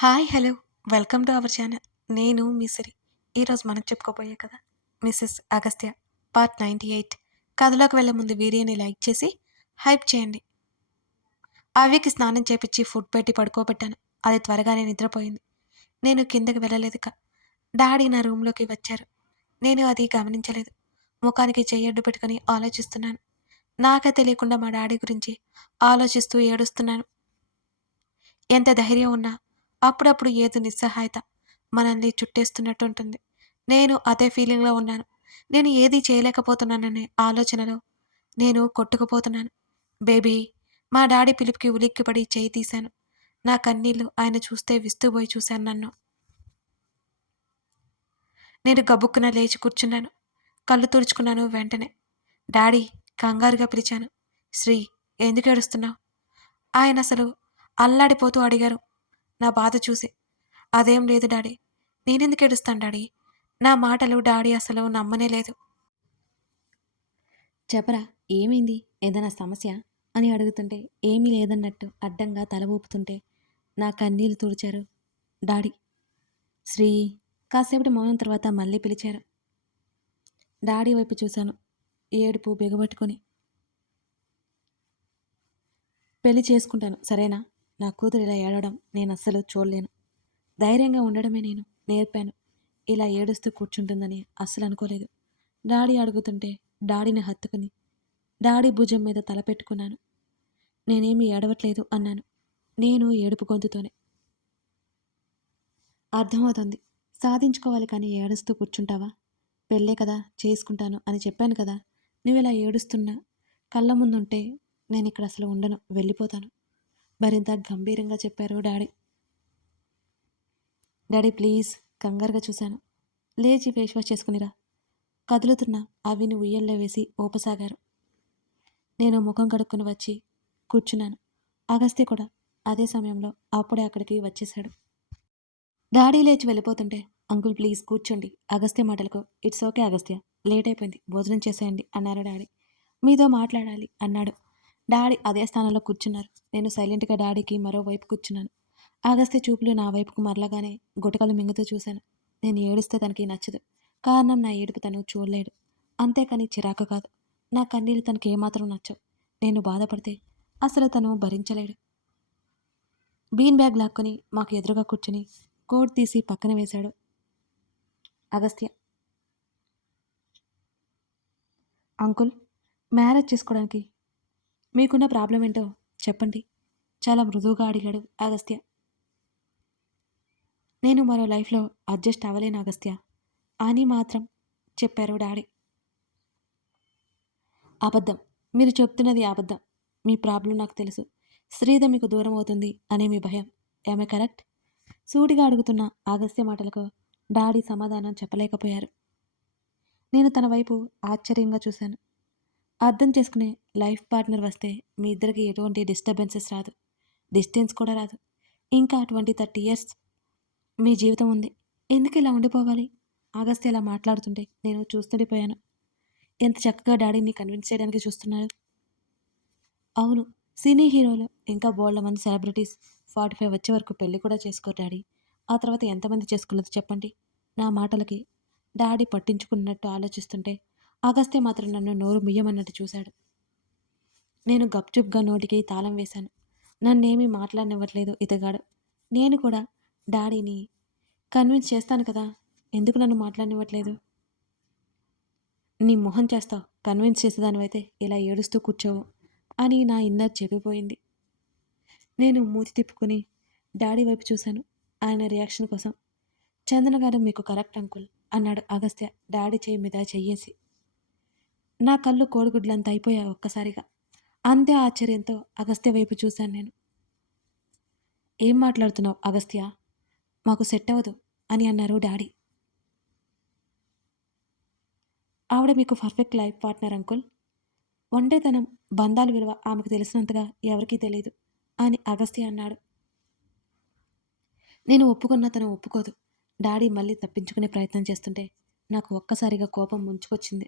Hi! Hello! Welcome to our channel. నేను మీ సిరి. ఈరోజు మనం చెప్పుకోబోయే కథ 'మిసెస్ అగస్త్య' పార్ట్ 98. కథలోకి వెళ్ళే ముందు వీడియోని లైక్ చేసి హైప్ చేయండి. అవ్యకి స్నానం చేపిచ్చి ఫుడ్ పెట్టి పడుకోబెట్టాను. అది త్వరగానే నిద్రపోయింది. నేను కిందకి వెళ్ళలేదిక. డాడీ నా రూమ్‌లోకి వచ్చారు. నేను అది గమనించలేదు. ముఖానికి చెయ్యడ్డు పెట్టుకొని ఆలోచిస్తున్నాను. నాకే తెలియకుండా మా డాడీ గురించి ఆలోచిస్తూ ఏడుస్తున్నాను. ఎంత ధైర్యం ఉన్నా అప్పుడప్పుడు ఏదో నిస్సహాయత మనల్ని చుట్టేస్తున్నట్టుంటుంది. నేను అదే ఫీలింగ్‌లో ఉన్నాను. నేను ఏదీ చేయలేకపోతున్నాననే ఆలోచనలో నేను కొట్టుకుపోతున్నాను. బేబీ మా డాడీ పిలుపుకి ఉలిక్కిపడి చేయి తీశాను. నా కన్నీళ్లు ఆయన చూస్తే విస్తుబోయి చూశాను నన్ను. నేను గబుక్కున లేచి కూర్చున్నాను. కళ్ళు తుడుచుకున్నాను వెంటనే. డాడీ కంగారుగా పిలిచాను. శ్రీ ఎందుకేడుస్తున్నావు? ఆయనసలు అల్లాడిపోతూ అడిగారు నా బాధ చూసి. అదేం లేదు డాడీ. నేనెందుకు ఏడుస్తాను డాడీ? నా మాటలు డాడీ అసలు నమ్మనే లేదు. చెప్పరా ఏమైంది? ఏదైనా సమస్య? అని అడుగుతుంటే ఏమీ లేదన్నట్టు అడ్డంగా తల ఊపుతుంటే నా కన్నీళ్లు తుడిచారు డాడీ. శ్రీ కాసేపటి మౌనం తర్వాత మళ్ళీ పిలిచారు. డాడీ వైపు చూశాను. ఏడుపు బిగబట్టుకొని. పెళ్లి చేసుకుంటాను సరేనా? నా కూతురు ఇలా ఏడవడం నేను అస్సలు చూడలేను. ధైర్యంగా ఉండడమే నేను నేర్పాను. ఇలా ఏడుస్తూ కూర్చుంటుందని అస్సలు అనుకోలేదు. డాడీ అడుగుతుంటే డాడీని హత్తుకుని డాడీ భుజం మీద తల పెట్టుకున్నాను. నేనేమీ ఏడవట్లేదు అన్నాను. నేను ఏడుపు గొంతుతోనే. అర్థమవుతోంది. సాధించుకోవాలి కానీ ఏడుస్తూ కూర్చుంటావా? పెళ్ళే కదా చేసుకుంటాను అని చెప్పాను కదా! నువ్విలా ఏడుస్తున్నా కళ్ళ ముందుంటే నేనిక్కడ అసలు ఉండను. వెళ్ళిపోతాను. మరింత గంభీరంగా చెప్పారు డాడీ. డాడీ ప్లీజ్ కంగారుగా చూశాను. లేచి ఫేస్ వాష్ చేసుకునిరా. కదులుతున్న అవిని ఉయ్యల్లో వేసి ఊపసాగారు. నేను ముఖం కడుక్కొని వచ్చి కూర్చున్నాను. అగస్త్య కూడా అదే సమయంలో అప్పుడే అక్కడికి వచ్చేశాడు. డాడీ లేచి వెళ్ళిపోతుంటే అంకుల్ ప్లీజ్ కూర్చోండి. అగస్త్య మాటలకు ఇట్స్ ఓకే అగస్త్య. లేట్ అయిపోయింది. భోజనం చేసేయండి అన్నారు డాడీ. మీతో మాట్లాడాలి అన్నాడు. డాడీ అదే స్థానంలో కూర్చున్నారు. నేను సైలెంట్గా డాడీకి మరోవైపు కూర్చున్నాను. అగస్త్య చూపులు నా వైపుకు మరలగానే గుటకలు మింగుతూ చూశాను. నేను ఏడుస్తే తనకి నచ్చదు. కారణం నా ఏడుపు తను చూడలేడు. అంతేకాని చిరాకు కాదు. నా కన్నీళ్ళు తనకి ఏమాత్రం నచ్చవు. నేను బాధపడితే అసలు తను భరించలేడు. బీన్ బ్యాగ్ లాక్కొని మాకు ఎదురుగా కూర్చుని కోట్ తీసి పక్కన వేశాడు అగస్త్య. అంకుల్ మ్యారేజ్ చేసుకోవడానికి మీకున్న ప్రాబ్లం ఏంటో చెప్పండి చాలా మృదువుగా అడిగాడు అగస్త్య. నేను మరో లైఫ్లో అడ్జస్ట్ అవ్వలేను అగస్త్య అని మాత్రం చెప్పారు డాడీ. అబద్ధం. మీరు చెప్తున్నది అబద్ధం. మీ ప్రాబ్లం నాకు తెలుసు. శ్రీధ మీకు దూరం అవుతుంది అనే మీ భయం. ఏమే కరెక్ట్? సూటిగా అడుగుతున్న అగస్త్య మాటలకు డాడీ సమాధానం చెప్పలేకపోయారు. నేను తన వైపు ఆశ్చర్యంగా చూశాను. అర్థం చేసుకునే లైఫ్ పార్ట్నర్ వస్తే మీ ఇద్దరికి ఎటువంటి డిస్టర్బెన్సెస్ రాదు. డిస్టెన్స్ కూడా రాదు. ఇంకా 20-30 ఇయర్స్ మీ జీవితం ఉంది. ఎందుకు ఇలా ఉండిపోవాలి? అగస్త్య ఇలా మాట్లాడుతుంటే నేను చూస్తుండిపోయాను. ఎంత చక్కగా డాడీని కన్విన్స్ చేయడానికి చూస్తున్నారు. అవును, సినీ హీరోలు ఇంకా బోల్డ్ మంది సెలబ్రిటీస్ 45 వచ్చే వరకు పెళ్లి కూడా చేసుకోరు డాడీ. ఆ తర్వాత ఎంతమంది చేసుకున్నది చెప్పండి. నా మాటలకి డాడీ పట్టించుకున్నట్టు ఆలోచిస్తుంటే అగస్త్య మాత్రం నన్ను నోరు ముయ్యమన్నట్టు చూశాడు. నేను గప్చుప్గా నోటికి తాళం వేశాను. నన్నేమీ మాట్లాడనివ్వట్లేదు ఇతగాడు. నేను కూడా డాడీని కన్విన్స్ చేస్తాను కదా, ఎందుకు నన్ను మాట్లాడనివ్వట్లేదు? నీ మొహం చేస్తావు. కన్విన్స్ చేసేదానివైతే ఇలా ఏడుస్తూ కూర్చోవు అని నా ఇన్నర్ చెప్పిపోయింది. నేను మూతి తిప్పుకొని డాడీ వైపు చూశాను ఆయన రియాక్షన్ కోసం. చందన గారు మీకు కరెక్ట్ అంకుల్ అన్నాడు అగస్త్య డాడీ చేయి మీద చెయ్యేసి. నా కళ్ళు కోడిగుడ్లంత అయిపోయాయి ఒక్కసారిగా. అంతే ఆశ్చర్యంతో అగస్త్య వైపు చూశాను నేను. ఏం మాట్లాడుతున్నావు అగస్త్య? మాకు సెట్ అవ్వదు అని అన్నారు డాడీ. ఆవిడ మీకు పర్ఫెక్ట్ లైఫ్ పార్ట్నర్ అంకుల్. ఒంటరితనం, బంధాల విలువ ఆమెకు తెలిసినంతగా ఎవరికీ తెలియదు అని అగస్త్య అన్నాడు. నేను ఒప్పుకున్న తను ఒప్పుకోదు. డాడీ మళ్ళీ తప్పించుకునే ప్రయత్నం చేస్తుంటే నాకు ఒక్కసారిగా కోపం ముంచుకొచ్చింది.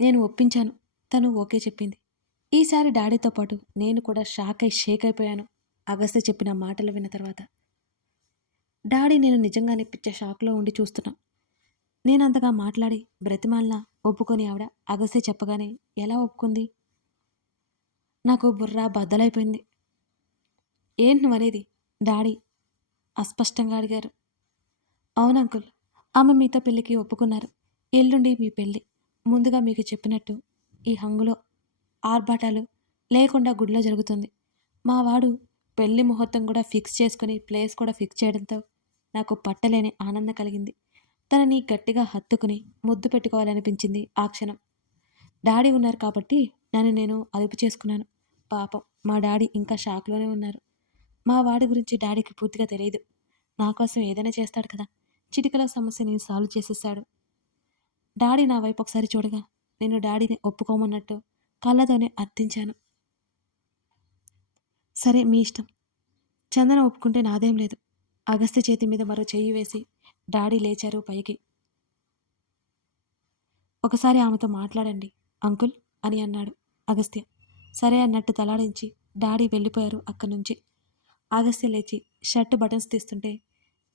నేను ఒప్పించాను. తను ఓకే చెప్పింది. ఈసారి డాడీతో పాటు నేను కూడా షేక్ అయిపోయాను. అగస్త్య చెప్పిన మాటలు విన్న తర్వాత. డాడీ నేను నిజంగానే పిచ్చ షాక్లో ఉండి చూస్తున్నా. నేనంతగా మాట్లాడి బ్రతిమాలినా ఒప్పుకొని ఆవిడ అగస్త్య చెప్పగానే ఎలా ఒప్పుకుంది? నాకు బుర్ర బద్దలైపోయింది. ఏంటి నువ్వనేది? డాడీ అస్పష్టంగా అడిగారు. అవును అంకుల్. ఆమె మీతో పెళ్ళికి ఒప్పుకున్నారు. ఎల్లుండి మీ పెళ్ళి. ముందుగా మీకు చెప్పినట్టు ఈ హంగులో ఆర్భాటాలు లేకుండా గుడిలో జరుగుతుంది. మా వాడు పెళ్లి ముహూర్తం కూడా ఫిక్స్ చేసుకుని ప్లేస్ కూడా ఫిక్స్ చేయడంతో నాకు పట్టలేని ఆనందం కలిగింది. తనని గట్టిగా హత్తుకుని ముద్దు పెట్టుకోవాలనిపించింది ఆ క్షణం. డాడీ ఉన్నారు కాబట్టి నన్ను నేను అదుపు చేసుకున్నాను. పాపం మా డాడీ ఇంకా షాక్లోనే ఉన్నారు. మా వాడి గురించి డాడీకి పూర్తిగా తెలియదు. నా కోసం ఏదైనా చేస్తాడు కదా! చిటికలో సమస్యని సాల్వ్ చేసేసాడు. డాడీ నా వైపు ఒకసారి చూడగా నేను డాడీని ఒప్పుకోమన్నట్టు కళ్ళతోనే అర్థించాను. సరే మీ ఇష్టం. చందన ఒప్పుకుంటే నాదేం లేదు. అగస్త్య చేతి మీద మరో చెయ్యి వేసి డాడీ లేచారు పైకి. ఒకసారి ఆమెతో మాట్లాడండి అంకుల్ అని అన్నాడు అగస్త్య. సరే అన్నట్టు తలాడించి డాడీ వెళ్ళిపోయారు అక్కడి నుంచి. అగస్త్య లేచి షర్ట్ బటన్స్ తీస్తుంటే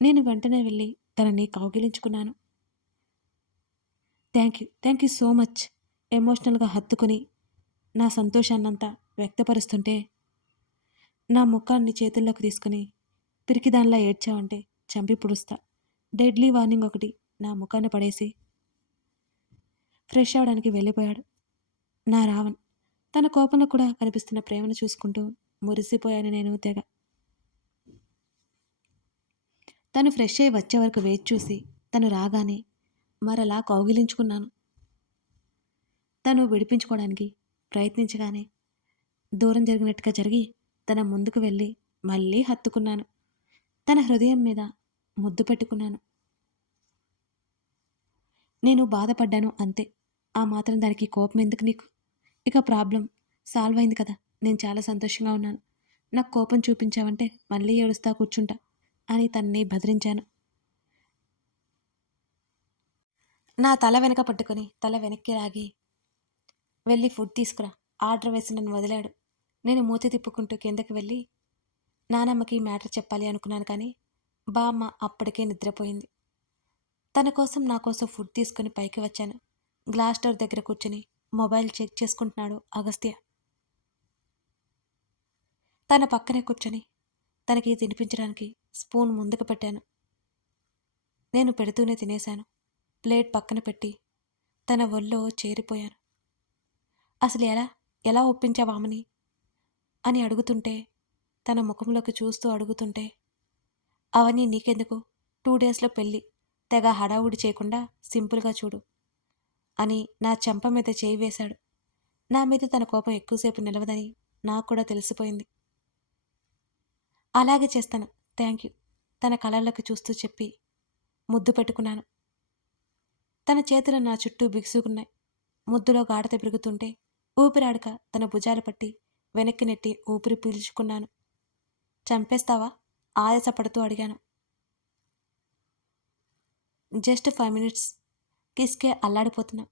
నేను వెంటనే వెళ్ళి తనని కౌగిలించుకున్నాను. Thank you so much. ఎమోషనల్గా హత్తుకుని నా సంతోషాన్నంతా వ్యక్తపరుస్తుంటే నా ముఖాన్ని చేతుల్లోకి తీసుకుని పిరికిదానిలా ఏడ్చావంటే చంపి పుడుస్తా. డెడ్లీ వార్నింగ్ ఒకటి నా ముఖాన పడేసి ఫ్రెష్ అవడానికి వెళ్ళిపోయాడు నా రావణ్. తన కోపంలో కూడా కనిపిస్తున్న ప్రేమను చూసుకుంటూ మురిసిపోయాను నేను తెగ. తను ఫ్రెష్ అయ్యి వచ్చే వరకు వేచి చూసి తను రాగానే మరలా కౌగిలించుకున్నాను. తను విడిపించుకోవడానికి ప్రయత్నించగానే దూరం జరిగినట్టుగా జరిగి తన ముందుకు వెళ్ళి మళ్ళీ హత్తుకున్నాను. తన హృదయం మీద ముద్దు పెట్టుకున్నాను. నేను బాధపడ్డాను అంతే. ఆ మాత్రం దానికి కోపం ఎందుకు నీకు? ఇక ప్రాబ్లం సాల్వ్ అయింది కదా. నేను చాలా సంతోషంగా ఉన్నాను. నాకు కోపం చూపించావంటే మళ్ళీ ఏడుస్తా కూర్చుంటా అని తన్ని బెదిరించాను. నా తల వెనక పట్టుకొని తల వెనక్కి లాగి వెళ్ళి ఫుడ్ తీసుకురా ఆర్డర్ వేసి నన్ను వదిలాడు. నేను మూతి తిప్పుకుంటూ కిందకి వెళ్ళి నానమ్మకి మ్యాటర్ చెప్పాలి అనుకున్నాను కానీ బామ్మ అప్పటికే నిద్రపోయింది. తన కోసం నా కోసం ఫుడ్ తీసుకుని పైకి వచ్చాను. గ్లాస్ డోర్ దగ్గర కూర్చొని మొబైల్ చెక్ చేసుకుంటున్నాడు అగస్త్య. తన పక్కనే కూర్చొని తనకి తినిపించడానికి స్పూన్ ముందుకు పెట్టాను. నేను పెడుతూనే తినేశాను. ప్లేట్ పక్కన పెట్టి తన ఒళ్ళో చేరిపోయాను. అసలు ఎలా ఒప్పించావామని అని అడుగుతుంటే తన ముఖంలోకి చూస్తూ అడుగుతుంటే అవన్నీ నీకెందుకు 2 డేస్లో పెళ్ళి తెగ హడావుడి చేయకుండా సింపుల్గా చూడు అని నా చెంప మీద చేయి వేశాడు. నా మీద తన కోపం ఎక్కువసేపు నిలవదని నాకు కూడా తెలిసిపోయింది. అలాగే చేస్తాను థ్యాంక్ యూ తన కళ్ళల్లోకి చూస్తూ చెప్పి ముద్దు పెట్టుకున్నాను. తన చేతులు నా చుట్టూ బిగుసుకున్నాయి. ముద్దులో గాఢత పెరుగుతుంటే ఊపిరాడక తన భుజాలు పట్టి వెనక్కి నెట్టి ఊపిరి పీల్చుకున్నాను. చంపేస్తావా ఆయాసపడుతూ అడిగాను. జస్ట్ 5 మినిట్స్ కిస్కే అల్లాడిపోతున్నా.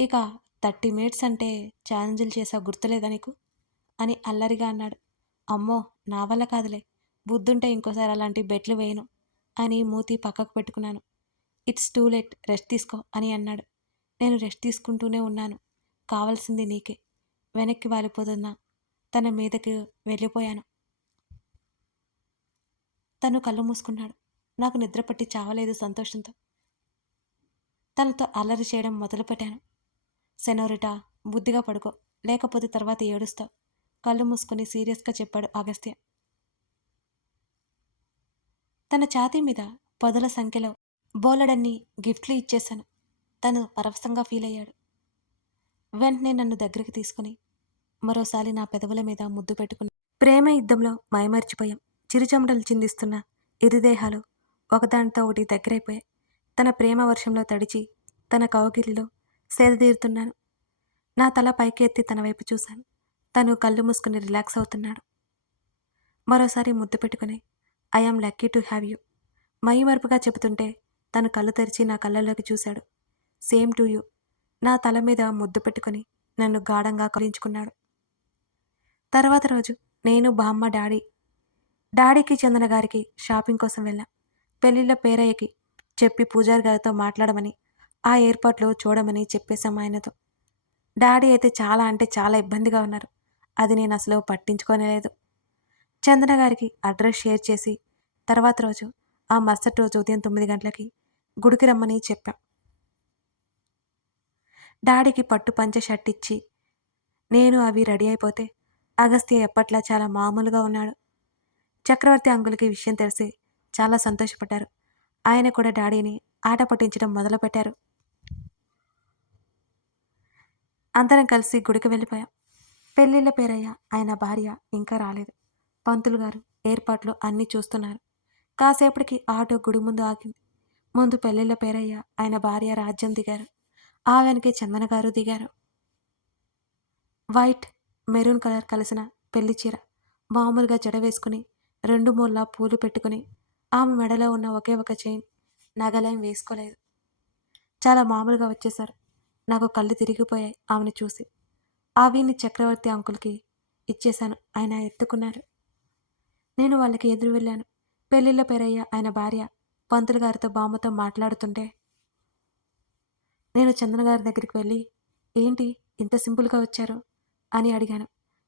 ఇక 30 మినిట్స్ అంటే ఛాలెంజ్లు చేసావు గుర్తులేదా నీకు అని అల్లరిగా అన్నాడు. అమ్మో నా వల్ల కాదులే, బుద్ధుంటే ఇంకోసారి అలాంటి బెట్లు వేయను అని మూతి పక్కకు పెట్టుకున్నాను. ఇట్స్ టూ లేట్ రెస్ట్ తీసుకో అని అన్నాడు. నేను రెస్ట్ తీసుకుంటూనే ఉన్నాను. కావాల్సింది నీకే. వెనక్కి వాలిపోతున్నా తన మీదకి వెళ్ళిపోయాను. తను కళ్ళు మూసుకున్నాడు. నాకు నిద్రపట్టి చావలేదు సంతోషంతో. తనతో అల్లరి చేయడం మొదలుపెట్టాను. సెనోరిటా బుద్ధిగా పడుకో, లేకపోతే తర్వాత ఏడుస్తావు కళ్ళు మూసుకుని సీరియస్గా చెప్పాడు అగస్త్య. తన ఛాతీ మీద పొదల సంఖ్యలో బోలెడన్ని గిఫ్ట్లు ఇచ్చేశాను. తను పరవశంగా ఫీల్ అయ్యాడు. వెంటనే నన్ను దగ్గరికి తీసుకుని మరోసారి నా పెదవుల మీద ముద్దు పెట్టుకుని ప్రేమ యుద్ధంలో మైమర్చిపోయాం. చిరుచమటలు చిందిస్తున్న ఇరుదేహాలు ఒకదానితో ఒకటి దగ్గరైపోయాయి. తన ప్రేమ వర్షంలో తడిచి తన కౌగిలిలో సేదతీరుతున్నాను. నా తల పైకి ఎత్తి తన వైపు చూశాను. తను కళ్ళు మూసుకుని రిలాక్స్ అవుతున్నాడు. మరోసారి ముద్దు పెట్టుకుని I am lucky to have you మైమరుపుగా చెబుతుంటే తను కళ్ళు తెరిచి నా కళ్ళలోకి చూశాడు. సేమ్ టు యూ నా తల మీద ముద్దు పెట్టుకుని నన్ను గాఢంగా కౌలించుకున్నాడు. తర్వాత రోజు నేను బామ్మ డాడీ డాడీకి, చందన గారికి షాపింగ్ కోసం వెళ్ళాం. పెళ్ళిళ్ళ పేరయ్యకి చెప్పి పూజారి గారితో మాట్లాడమని, ఆ ఏర్పాట్లు చూడమని చెప్పేశాం ఆయనతో. డాడీ అయితే చాలా అంటే చాలా ఇబ్బందిగా ఉన్నారు. అది నేనసలు పట్టించుకోనే లేదు. చందన గారికి అడ్రస్ షేర్ చేసి, తర్వాత రోజు ఆ మరుసటి రోజు ఉదయం 9 గంటలకి గుడికి రమ్మని చెప్పాం. డాడీకి పట్టు పంచ షర్ట్ ఇచ్చి, నేను అవి రెడీ అయిపోతే, అగస్త్య ఎప్పట్లా చాలా మామూలుగా ఉన్నాడు. చక్రవర్తి అంకుల్‌కి ఈ విషయం తెలిసి చాలా సంతోషపడ్డారు. ఆయన కూడా డాడీని ఆట పట్టించడం మొదలుపెట్టారు. అందరం కలిసి గుడికి వెళ్ళిపోయాం. పెళ్ళిళ్ళ పేరయ్య, ఆయన భార్య ఇంకా రాలేదు. పంతులు గారు ఏర్పాట్లు అన్నీ చూస్తున్నారు. కాసేపటికి ఆటో గుడి ముందు ఆగింది. ముందు పెళ్ళిళ్ళ పేరయ్య, ఆయన భార్య రాజ్యం దిగారు. ఆ వెనకే చందన గారు దిగారు. వైట్, మెరూన్ కలర్ కలిసిన పెళ్లి చీర, మామూలుగా జడ వేసుకుని, 2 మూలలా పూలు పెట్టుకుని, ఆమె మెడలో ఉన్న ఒకే ఒక చైన్, నగలేం వేసుకోలేదు. చాలా మామూలుగా వచ్చేశారు. నాకు కళ్ళు తిరిగిపోయాయి ఆమెను చూసి. అవిని చక్రవర్తి అంకుల్‌కి ఇచ్చేశాను. ఆయన ఎత్తుకున్నారు. నేను వాళ్ళకి ఎదురు వెళ్ళాను. పెళ్ళిళ్ళ పేరయ్య, ఆయన భార్య, పంతులు గారితో బామ్మతో మాట్లాడుతుంటే, నేను చందన గారి దగ్గరికి వెళ్ళి, "ఏంటి ఇంత సింపుల్‌గా వచ్చారు?" అని అడిగాను.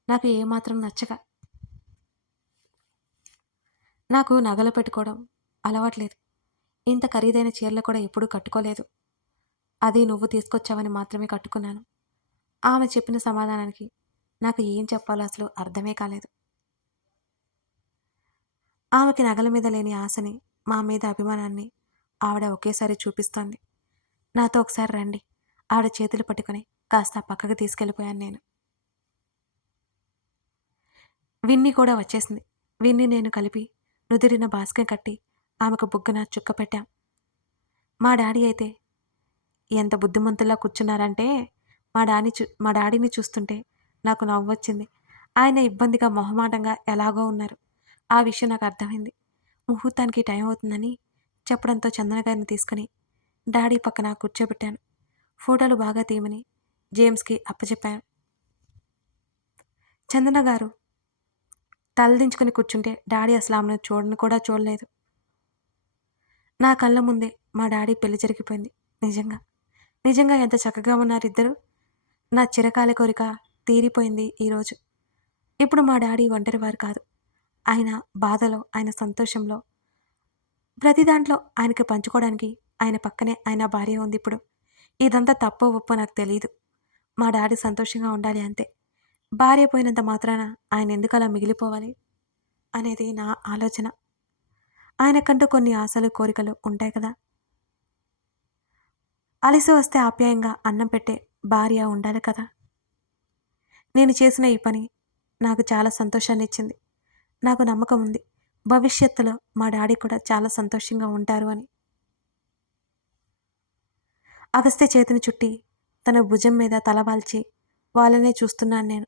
నాకు ఏమాత్రం నచ్చక. నాకు నగలు పెట్టుకోవడం అలవాట్లేదు. ఇంత ఖరీదైన చీరలు కూడా ఎప్పుడూ కట్టుకోలేదు. అది నువ్వు తీసుకొచ్చావని మాత్రమే కట్టుకున్నాను. ఆమె చెప్పిన సమాధానానికి నాకు ఏం చెప్పాలో అసలు అర్థమే కాలేదు. ఆమెకి నగల మీద లేని ఆశని, మా మీద అభిమానాన్ని ఆవిడ ఒకేసారి చూపిస్తోంది. నాతో ఒకసారి రండి. ఆవిడ చేతులు పట్టుకొని కాస్త పక్కకు తీసుకెళ్ళిపోయాను నేను. విన్నీ కూడా వచ్చేసింది. విన్నీ నేను కలిపి నుదిరిన బాస్కం కట్టి ఆమెకు బుగ్గన చుక్క పెట్టాం. మా డాడీ అయితే ఎంత బుద్ధిమంతుల్లా కూర్చున్నారంటే, మా డాడీని చూస్తుంటే నాకు నవ్వొచ్చింది. ఆయన ఇబ్బందిగా, మొహమాటంగా ఎలాగో ఉన్నారు. ఆ విషయం నాకు అర్థమైంది. ముహూర్తానికి టైం అవుతుందని చెప్పడంతో చందన గారిని తీసుకుని డాడీ పక్కన కూర్చోబెట్టాను. ఫోటోలు బాగా తీయమని జేమ్స్‌కి అప్పచెప్పాను. చందన గారు తలదించుకుని కూర్చుంటే డాడీ అసలు ఆమెను చూడను కూడా చూడలేదు. నా కళ్ళ ముందే మా డాడీ పెళ్లి జరిగిపోయింది. నిజంగా. నిజంగా ఎంత చక్కగా ఉన్నారిద్దరూ. నా చిరకాల కోరిక తీరిపోయింది ఈరోజు. ఇప్పుడు మా డాడీ ఒంటరివారు కాదు. ఆయన బాధలో, ఆయన సంతోషంలో, ప్రతి దాంట్లో ఆయనకి పంచుకోవడానికి ఆయన పక్కనే ఆయన భార్య ఉందిప్పుడు. ఇదంతా తప్పో ఒప్పో నాకు తెలీదు. మా డాడీ సంతోషంగా ఉండాలి అంతే. భార్య పోయినంత మాత్రాన ఆయన ఎందుకలా మిగిలిపోవాలి అనేది నా ఆలోచన. ఆయనకంటూ కొన్ని ఆశలు, కోరికలు ఉంటాయి కదా! అలిసి వస్తే ఆప్యాయంగా అన్నం పెట్టే భార్య ఉండాలి కదా! నేను చేసిన ఈ పని నాకు చాలా సంతోషాన్నిచ్చింది. నాకు నమ్మకం ఉంది. భవిష్యత్తులో మా డాడీ కూడా చాలా సంతోషంగా ఉంటారు అని. అగస్త్య చేతిని చుట్టి తన భుజం మీద తలవాల్చి వాళ్ళనే చూస్తున్నాను నేను.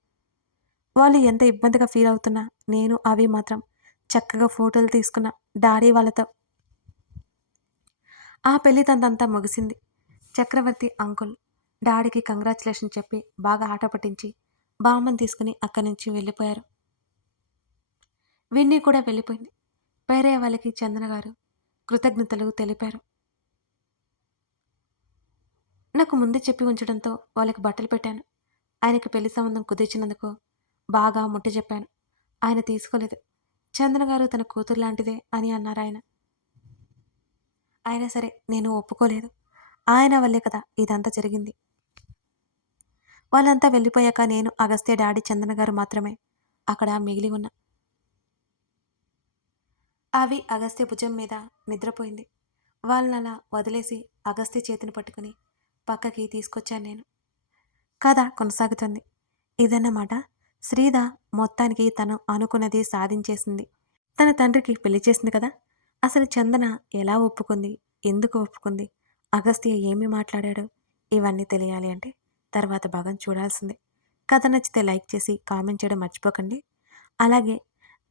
వాళ్ళు ఎంత ఇబ్బందిగా ఫీల్ అవుతున్నా నేను అవి మాత్రం చక్కగా ఫోటోలు తీసుకున్న డాడీ వాళ్ళతో. ఆ పెళ్లి తంతంతా ముగిసింది. చక్రవర్తి అంకుల్ డాడీకి కంగ్రాచులేషన్ చెప్పి బాగా ఆట పట్టించి బామ్మని తీసుకుని అక్కడి నుంచి వెళ్ళిపోయారు. విన్నీ కూడా వెళ్ళిపోయింది. వేరే వాళ్ళకి చందన గారు కృతజ్ఞతలు తెలిపారు. నాకు ముందే చెప్పి ఉంచడంతో వాళ్ళకి బట్టలు పెట్టాను. ఆయనకి పెళ్లి సంబంధం కుదిర్చినందుకు బాగా ముట్టి చెప్పాను. ఆయన తీసుకోలేదు. చందన గారు తన కూతురు లాంటిదే అని అన్నారాయన. అయినా సరే నేను ఒప్పుకోలేదు. ఆయన వల్లే కదా ఇదంతా జరిగింది. వాళ్ళంతా వెళ్ళిపోయాక నేను, అగస్త్య, డాడీ, చందన గారు మాత్రమే అక్కడ మిగిలి ఉన్నా. అవి అగస్త్య భుజం మీద నిద్రపోయింది. వాళ్ళనలా వదిలేసి అగస్త్య చేతిని పట్టుకుని పక్కకి తీసుకొచ్చాను నేను. కథ కొనసాగుతుంది. ఇదన్నమాట శ్రీధ మొత్తానికి తను అనుకున్నది సాధించేసింది. తన తండ్రికి పెళ్లి చేసింది కదా! అసలు చందన ఎలా ఒప్పుకుంది? ఎందుకు ఒప్పుకుంది? అగస్త్య ఏమి మాట్లాడాడు? ఇవన్నీ తెలియాలి అంటే తర్వాత భాగం చూడాల్సిందే. కథ నచ్చితే లైక్ చేసి కామెంట్ చేయడం మర్చిపోకండి. అలాగే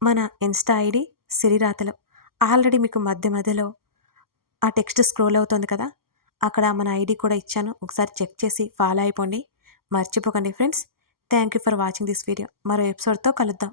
మన ఇన్‌స్టా ఐడీ సిరిరాతలు. ఆల్రెడీ మీకు మధ్య మధ్యలో ఆ టెక్స్ట్ స్క్రోల్ అవుతోంది కదా! అక్కడ మన ఐడీ కూడా ఇచ్చాను. ఒకసారి చెక్ చేసి ఫాలో అయిపోండి. మర్చిపోకండి friends. Thank you for watching this video. మరో ఎపిసోడ్‌తో కలుద్దాం.